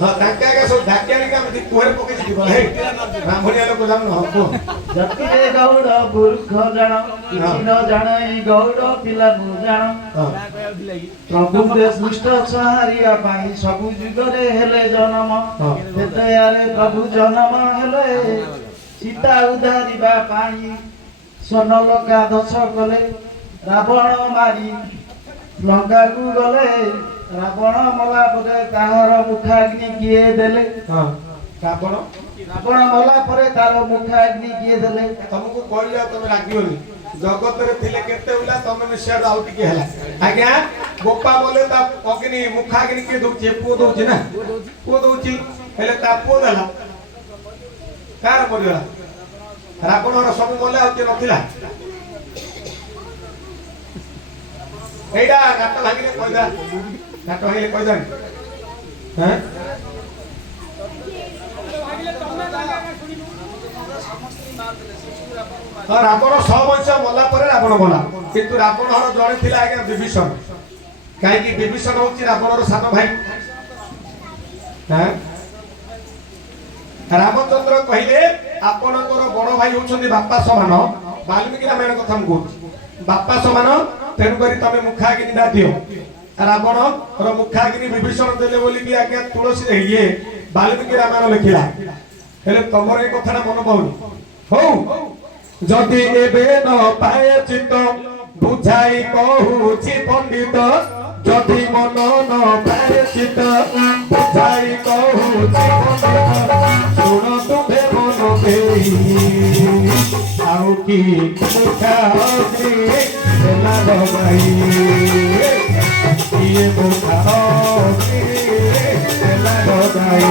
हाँ ताके आगे सब ढाकिया नहीं काम दी कोहरे पके जी हे ब्राह्मणिया लोग जान न हो जति रे गौड़ मूर्ख जान किछि न जानै गौड़ पिला नु जान प्रभु दे सृष्ट सहारिया पाई सबु जुगरे हेले जन्म हेतयारे प्रभु जन्म हेले सीता उधारिबा पाई सोनलका दश कले रावण मारी लंका को गले रावण मला परे ताहार मुखाग्नि किए देले रावण रावण मला परे तार मुखाग्नि किए देले तुमको कहलिया तुम रागियोनी जगत रे थिले केते उला तुम निश्चय आउ टिके हला आज्ञा गोपा बोले ता अग्नि मुखाग्नि के दोचे पो दोचे ना पो दोची हेले ता पो देला कार मरिला रावण रो सब मोले आउ नथिला एडा नाट भागिले कइदा नाट भागिले कइदा हैं रावण 100 वर्ष मला परे रावण गला किंतु रावण हर जड़े थिला आगे विभीषण काहे कि विभीषण होची रावण रो सानो भाई हैं रामचंद्र कहिले आपनकर बड़ भाई होछन्ती बापा समान वाल्मीकि रामायण कथा हम कहू बापा समान तेणु करी तमे मुखाग्नि ना दियो रावण रो मुखाग्नि विभीषण देले बोली कि आज्ञा तुलसी ये वाल्मीकि रामायण लिखिला हेले तमर ए कथाटा मन पाउनी हो जदि एबे न पाए चित्त बुझाई कहूछि पंडित जदि मन न पाए चित्त बुझाई कहूछि पंडित सुन तुमे मन देई आउ की मुखाग्नि देला भाई ये मुखाग्नि देला भाई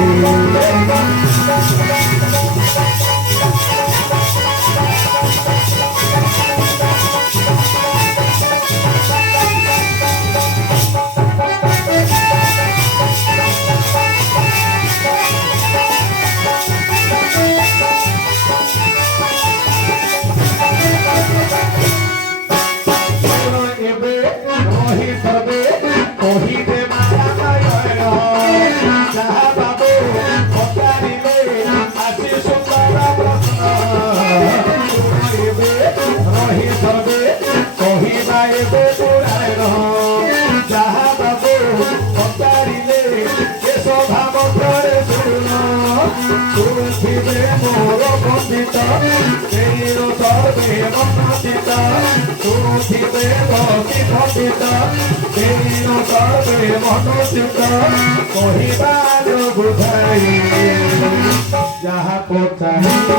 जहाँ पहुँचाई जहाँ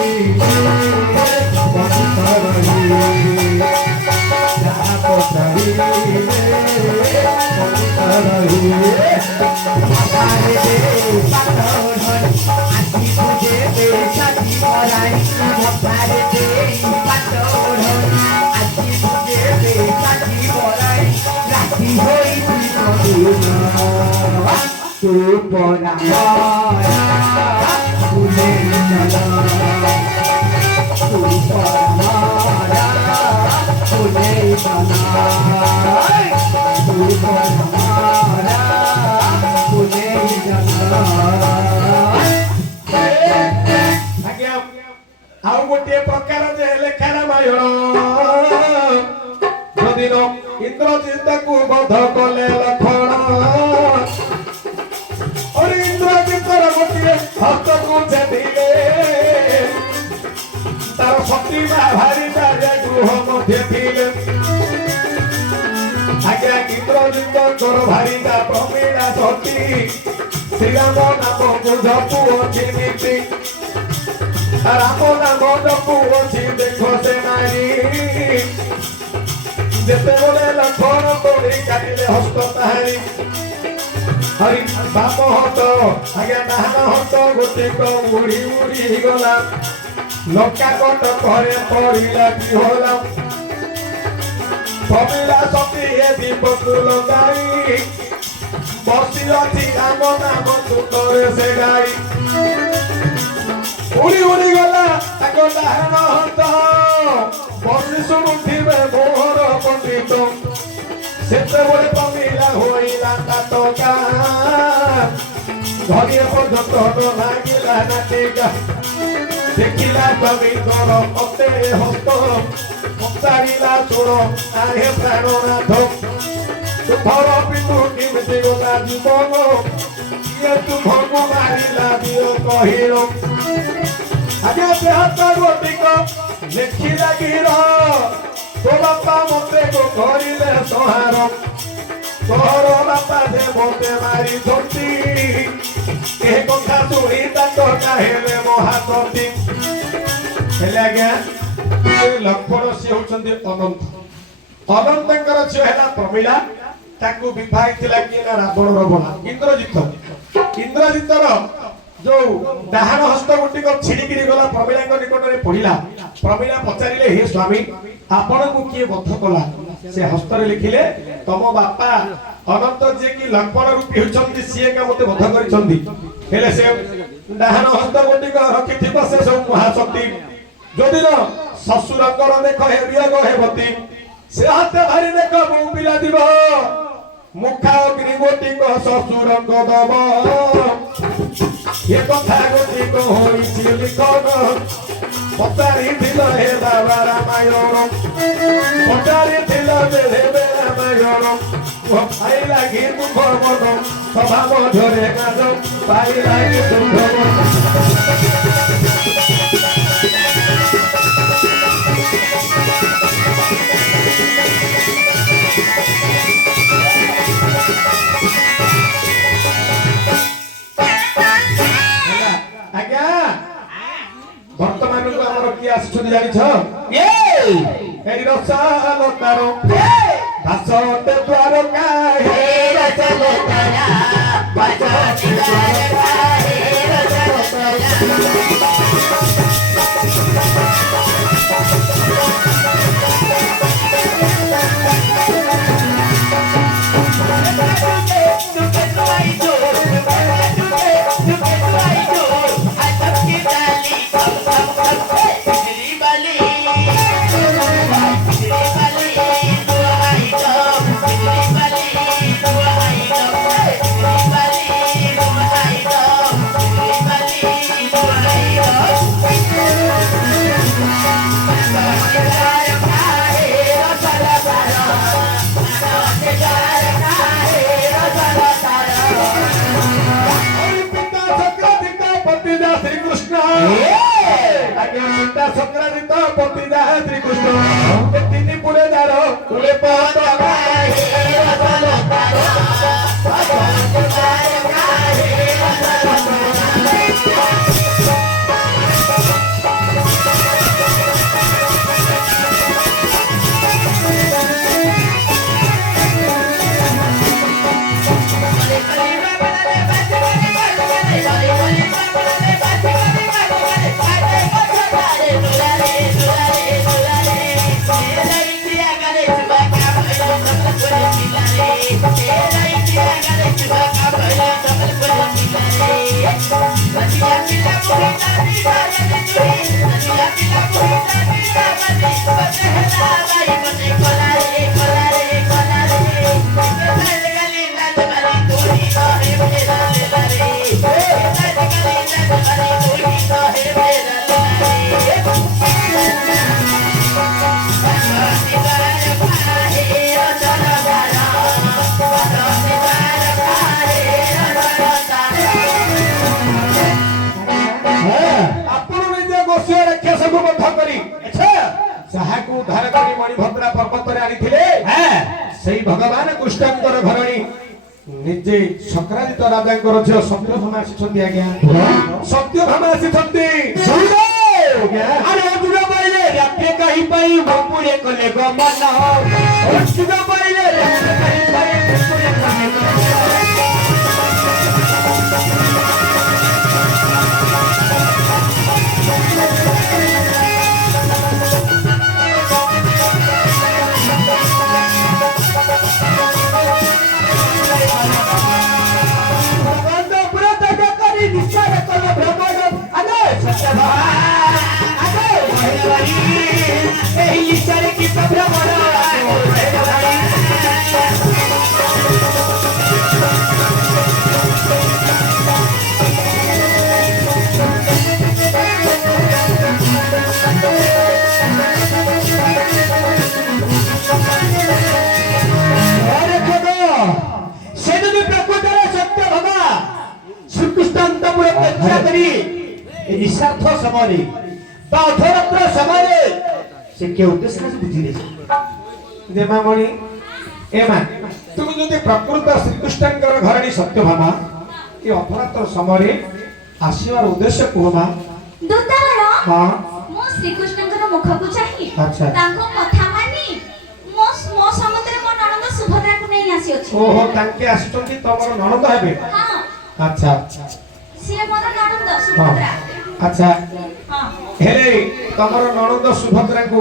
आउ गोटे प्रकार जे लेखा रामायण जदिन इंद्रजित को बध कले लखन और इंद्रजित गोटे हस्त को छेदिले तार शक्ति भारी गृह मध्य थिले आज्ञा इंद्रजित कर भारी प्रमीणा शक्ति श्री राम नाम को जपु चिन्हिति राम नाम जपु अछि देखो से नारी जेते बोले लखन तोड़ी काटिले हस्त ताहारी हरि बाप हत आज्ञा डाहान हत गोटे को उड़ी उड़ी गला लंका कट करे पड़िला कि होला पमिला सती ए दीपक लगाई बसी अछि राम नाम सुतरे से गाई उड़ी उड़ी गला ताको डाहान हत बसी सुनुथिबे मोहर पंडित ସେତେବେଳେ ପ୍ରମିଳା ହୋଇଲା ନାଟକା ଧରିଏ ପର୍ଯ୍ୟନ୍ତ ଲାଗିଲା ନାଟିକା ଦେଖିଲା ସ୍ୱାମୀଙ୍କର ମତେ ହସ୍ତ ପଚାରିଲା ଶୁଣ ଆହେ ପ୍ରାଣନାଥ ତୁମର ପିତୁ କେମିତି ଗଲା ଜୀବନ କିଏ ତୁମକୁ ମାରିଲା ଦିଅ କହିଲ ଆଜ୍ଞା ସେ ହାତ ଗୋଟିକ ଲେଖିଲା ଗିର ତୋ ବାପା ମତେ କରିଲେ ସଂହାର ତୋର ବାପା ସେ ମତେ ମାରିଛନ୍ତି ଏ କଥା ଶୁଣି ତାଙ୍କ ହେଲେ ମହାକବି ହେଲେ ଆଜ୍ଞା ଲକ୍ଷ୍ମଣ ସିଏ ହଉଛନ୍ତି ଅନନ୍ତ ଅନନ୍ତଙ୍କର ଝିଅ ହେଲା ପ୍ରମିଳା ତାକୁ ବିବାହ ଥିଲା କିଏ ନା ରାବଣର ବୋଳା ଇନ୍ଦ୍ରଜିତର ଯୋଉ ଡାହାଣ ହସ୍ତ ଗୋଟିକ ଛିଡ଼ିକିରି ଗଲା ପ୍ରମିଳାଙ୍କ ନିକଟରେ ପଡିଲା ପ୍ରମିଳା ପଚାରିଲେ ହେ ସ୍ୱାମୀ ଆପଣଙ୍କୁ କିଏ ବଧ କଲା ସେ ହସ୍ତରେ ଲେଖିଲେ ତମ ବାପା ଅନନ୍ତ ଯିଏ କି ଲକ୍ଷ୍ମଣ ରୂପୀ ହେଉଛନ୍ତି ସିଏ କା ମତେ ବଧ କରିଛନ୍ତି ହେଲେ ସେ ଡାହାଣ ହସ୍ତ ଗୋଟିକ ରଖିଥିବ ସେ ସବୁ ମହାଶକ୍ତି ଯଦି ଶ୍ୱଶୁରଙ୍କର ଦେଖ ହେ ବିୟୋଗ ହେବତୀ ସେ ହାତ ଧରି ଦେଖ ମୁଁ ପିଲା ଦିବ ମୁଖା ଅଗ୍ନି ଗୋଟିକ ଶ୍ୱଶୁରଙ୍କ ଦବ ଏ କଥା ଗୋଟିକ ହୋଇଛି ଲିଖନ ପଚାରିଥିଲ ହେ ବାବା ରାମାୟଣ ପଚାରିଥିଲ ଯେ ହେବେ ରାମାୟଣ ପାଇ ଲାଗି ଦୁଃଖ ମନ ସଭା ମଧ୍ୟରେ ଗାଜ ପାଇ ଲାଗି ଦୁଃଖ ଆଜ୍ଞା ବର୍ତ୍ତମାନକୁ ଆମର କିଏ ଆସିଛନ୍ତି ଜାଣିଛ ଏଇ ରସାଲତାର ଭାଷଟେ ଦ୍ୱାରକା ହେ ରସାଲତାରା ଭାଷଟେ ଦ୍ୱାରକା ହେ ସଂକ୍ରାନ୍ତିତ ପତିଦା ଶ୍ରୀକୃଷ୍ଣ ତିନି ପୁଳେ ଦାର ତୁଳେ ଉଦ୍ଧାର କରି ମଣିଭଦ୍ରା ପର୍ବତରେ ଆଣିଥିଲେ ସେଇ ଭଗବାନ କୃଷ୍ଣଙ୍କର ଘରଣୀ ନିଜେ ଶକ୍ରାଦିତ ରାଜାଙ୍କର ଝିଅ ସତ୍ୟଭାମା ଆସିଛନ୍ତି ଆଜ୍ଞା ସତ୍ୟଭାମା ଆସିଛନ୍ତି ଆରେ ଦୂର ପାଇଲେ ରାତ୍ରି କାହିଁ ପାଇ ବପୁରେ କଲେ ଗମନ ଦୂର ପାଇଲେ ରାତ୍ରି କାହିଁ ପାଇ ବପୁରେ କଲେ Ei, isso era que foi pra morar. ନିଶାର୍ଥ ସମୟରେ ବା ଅଧରାତ୍ର ସମୟରେ ସେ କେଉଁ ଉଦ୍ଦେଶ୍ୟରେ ବୁଝିଲେ ଦେମାମଣି ଏ ମା ତୁମେ ଯଦି ପ୍ରକୃତ ଶ୍ରୀକୃଷ୍ଣଙ୍କର ଘରଣୀ ସତ୍ୟଭାମା ଏ ଅପରାତ୍ର ସମୟରେ ଆସିବାର ଉଦ୍ଦେଶ୍ୟ କୁହ ମା। ଦୂତବର ହଁ ମୁଁ ଶ୍ରୀକୃଷ୍ଣଙ୍କର ମୁଖକୁ ଚାହିଁ ଆଚ୍ଛା। ତାଙ୍କ କଥା ମାନି ମୋ ସମୁଦ୍ରରେ ମୋ ନଣନ୍ଦ ସୁଭଦ୍ରାକୁ ନେଇ ଆସିଅଛି। ଓହୋ ତାଙ୍କେ ଆସୁଛନ୍ତି ତମର ନଣନ୍ଦ ହେବେ। ହଁ ଆଚ୍ଛା ସିଏ ମୋର ନଣନ୍ଦ ସୁଭଦ୍ରା। ଆଚ୍ଛା ହଁ ହେଲେ ତମର ନଣନ୍ଦ ସୁଭଦ୍ରାଙ୍କୁ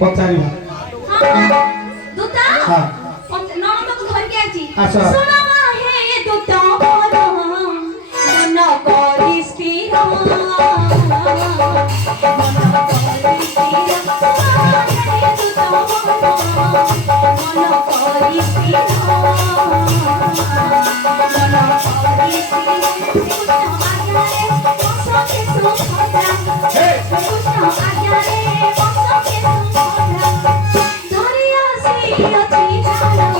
ପଚାରିବା। ହଁ ଦୂତ ହଁ। ନଣନ୍ଦକୁ ଧରିକି ଆଇଛି। ଆଚ୍ଛା। ଶୁଣ ମା ହେ ଦୂତ ବର ମନ କରି ସ୍ଥିର ମନ କରି ସ୍ଥିର ହେ ଦୂତ ବର ମନ କରି ସ୍ଥିର ଶ୍ରୀକୃଷ୍ଣ ଆଜ୍ଞାରେ ବସକେ ସୁଭଦ୍ରା ଶ୍ରୀକୃଷ୍ଣ ଆଜ୍ଞାରେ ବସକେ ସୁଭଦ୍ରା ଧରି ଆସିଅଛି ଝାଳ ବୀର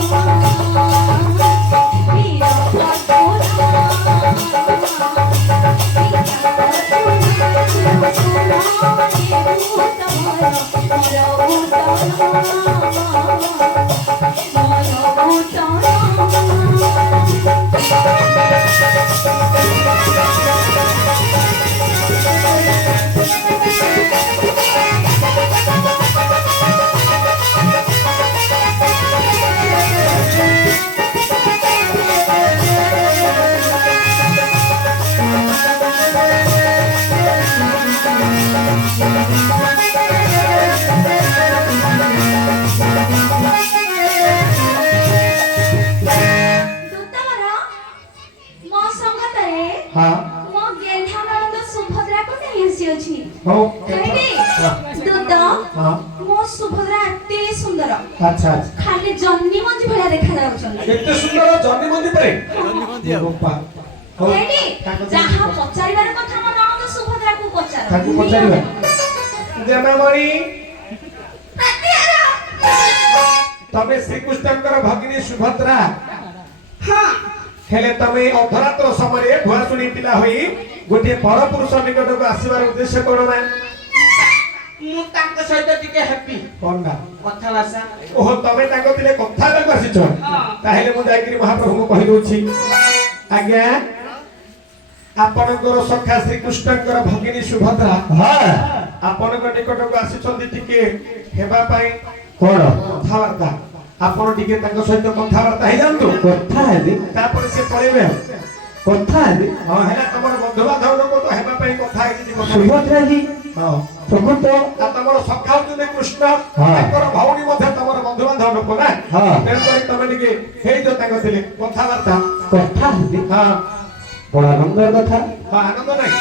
ଦୂତବର ମୋ ସଂଗତରେ ହଁ ମୋ ଗେନ୍ଧା ନଣନ୍ଦ ସୁଭଦ୍ରାକୁ ନେଇ ଆସିଅଛି। ହଉ କହିବି ଦୂତ ହଁ ମୋ ସୁଭଦ୍ରା ଏତେ ସୁନ୍ଦର ଆଚ୍ଛା ଖାଲି ଜହ୍ନି ମଞ୍ଜି ଭଳିଆ ଦେଖାଯାଉଛନ୍ତି। କେତେ ସୁନ୍ଦର ଜହ୍ନି ମଞ୍ଜି ପରି ବୋପା। ହଉ କହିବି ଯାହା ପଚାରିବାର କଥା ମୋ ନଣନ୍ଦ ସୁଭଦ୍ରାକୁ ପଚାର। ତାକୁ ପଚାରିବା। ଦେମାମଣି ତମେ ଶ୍ରୀକୃଷ୍ଣଙ୍କର ଭଗିନୀ ସୁଭଦ୍ରା ହେଲେ ତମେ ଅଧରାତ୍ର ସମୟରେ ଭୁଆଶୁଣୀ ପିଲା ହୋଇ ଗୋଟିଏ ପରପୁରୁଷ ନିକଟକୁ ଆସିବାର ଉଦ୍ଦେଶ୍ୟ କଣ ନା? ମୁଁ ତାଙ୍କ ସହିତ ଟିକେ ହେପି କଣ ନା? କଥାଭାଷା। ଓହୋ ତମେ ତାଙ୍କ ଥିଲେ କଥା ହେବାକୁ ଆସିଛ। ତାହେଲେ ମୁଁ ଯାଇକିରି ମହାପ୍ରଭୁଙ୍କୁ କହିଦଉଛି ଆଜ୍ଞା ଆପଣଙ୍କର ସଖା ଶ୍ରୀକୃଷ୍ଣଙ୍କର ଭଗିନୀ ସୁଭଦ୍ରା ହଁ ଆପଣଙ୍କ ନିକଟକୁ ଆସିଛନ୍ତି ଟିକେ ହେବା ପାଇଁ କଣ କଥାବାର୍ତ୍ତା। ଆପଣ ଟିକେ ତାଙ୍କ ସହିତ କଥାବାର୍ତ୍ତା ହେଇଯାଆନ୍ତୁ କଥା ହେବି ତାପରେ ସେ ପଳେଇବେ। କଥା ହେବି ହଁ ହେଲା ତମର ବନ୍ଧୁବାନ୍ଧବ ଲୋକ ତ ହେବା ପାଇଁ କଥା ହେଇଛି ଜୀବନ। ସୁଭଦ୍ରା ଜି ହଁ ପ୍ରକୃତ ଆଉ ତମର ସଖା ହଉଛନ୍ତି କୃଷ୍ଣ ହଁ। ତାଙ୍କର ଭଉଣୀ ମଧ୍ୟ ତମର ବନ୍ଧୁବାନ୍ଧବ ଲୋକ ନା। ହଁ। ତେଣୁକରି ତମେ ଟିକେ ହେଇଯାଅ ତାଙ୍କ ଥିଲେ କଥାବାର୍ତ୍ତା। କଥା ହେବି ହଁ ବଡ଼ ଆନନ୍ଦର କଥା ହଁ ଆନନ୍ଦ ନାହିଁ